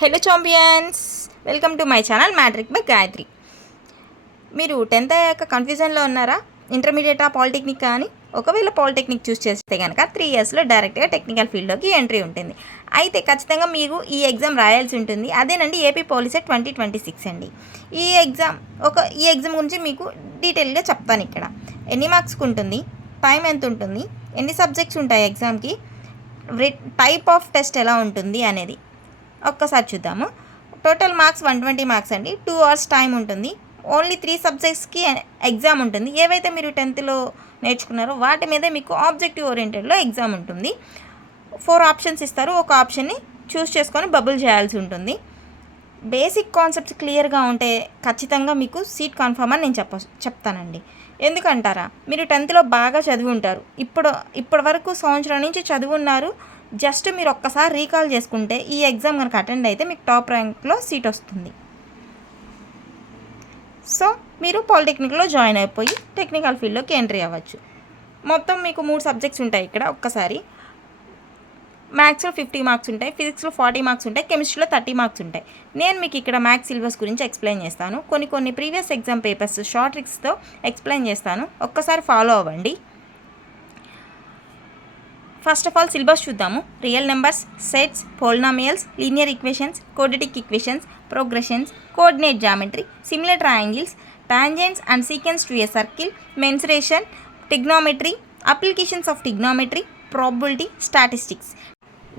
Hello champions, welcome to my channel matric by Gayatri. మీరు 10th అయ్యాక కన్ఫ్యూజన్లో ఉన్నారా? ఇంటర్మీడియటా పాలిటెక్నిక్ అని? ఒకవేళ పాలిటెక్నిక్ చూస్ చేస్తే కనుక 3 ఇయర్స్లో డైరెక్ట్గా టెక్నికల్ ఫీల్డ్లోకి ఎంట్రీ ఉంటుంది. అయితే ఖచ్చితంగా మీరు ఈ ఎగ్జామ్ రాయాల్సి ఉంటుంది. అదేనండి ఏపీ పాలిసెట్ 2026 అండి. ఈ ఎగ్జామ్ గురించి మీకు డీటెయిల్గా చెప్తాను. ఇక్కడ ఎన్ని మార్క్స్కి ఉంటుంది, టైం ఎంత ఉంటుంది, ఎన్ని సబ్జెక్ట్స్ ఉంటాయి ఎగ్జామ్కి, టైప్ ఆఫ్ టెస్ట్ ఎలా ఉంటుంది అనేది ఒక్కసారి చూద్దాము. టోటల్ మార్క్స్ 120 మార్క్స్ అండి. 2 hours టైం ఉంటుంది. ఓన్లీ 3 సబ్జెక్ట్స్కి ఎగ్జామ్ ఉంటుంది. ఏవైతే మీరు 10thలో నేర్చుకున్నారో వాటి మీదే మీకు ఆబ్జెక్టివ్ ఓరియంటెడ్లో ఎగ్జామ్ ఉంటుంది. 4 ఆప్షన్స్ ఇస్తారు. ఒక ఆప్షన్ని చూస్ చేసుకొని బబుల్ చేయాల్సి ఉంటుంది. బేసిక్ కాన్సెప్ట్స్ క్లియర్గా ఉంటే ఖచ్చితంగా మీకు సీట్ కన్ఫర్మ్ అని నేను చెప్తానండి. ఎందుకంటారా, మీరు 10thలో బాగా చదివి ఉంటారు. ఇప్పటి వరకు సంవత్సరం నుంచి చదువున్నారు. జస్ట్ మీరు ఒక్కసారి రీకాల్ చేసుకుంటే ఈ ఎగ్జామ్ కనుక అటెండ్ అయితే మీకు టాప్ ర్యాంక్లో సీట్ వస్తుంది. సో మీరు పాలిటెక్నిక్లో జాయిన్ అయిపోయి టెక్నికల్ ఫీల్డ్లోకి ఎంట్రీ అవ్వచ్చు. మొత్తం మీకు 3 సబ్జెక్ట్స్ ఉంటాయి. ఇక్కడ ఒక్కసారి మ్యాథ్స్లో 50 మార్క్స్ ఉంటాయి, ఫిజిక్స్లో 40 మార్క్స్ ఉంటాయి, కెమిస్ట్రీలో 30 మార్క్స్ ఉంటాయి. నేను మీకు ఇక్కడ మ్యాథ్స్ సిలబస్ గురించి ఎక్స్ప్లెయిన్ చేస్తాను. కొన్ని ప్రీవియస్ ఎగ్జామ్ పేపర్స్ షార్ట్ ట్రిక్స్తో ఎక్స్ప్లెయిన్ చేస్తాను. ఒక్కసారి ఫాలో అవ్వండి. ఫస్ట్ ఆఫ్ ఆల్ సిలబస్ చూద్దాము. Real numbers, sets, polynomials, linear equations, quadratic equations, progressions, coordinate geometry, similar triangles, tangents and sequence to a circle, mensuration, trigonometry, applications of trigonometry, probability, statistics.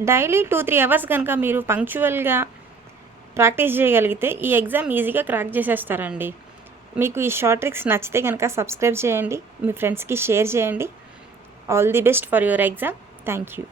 Daily 2-3 hours కనుక మీరు పంక్చువల్గా practice చేయగలిగితే ఈ exam ఈజీగా crack చేసేస్తారండి. మీకు ఈ short tricks నచ్చితే కనుక subscribe చేయండి, మీ ఫ్రెండ్స్కి షేర్ చేయండి. All the best for your exam. Thank you.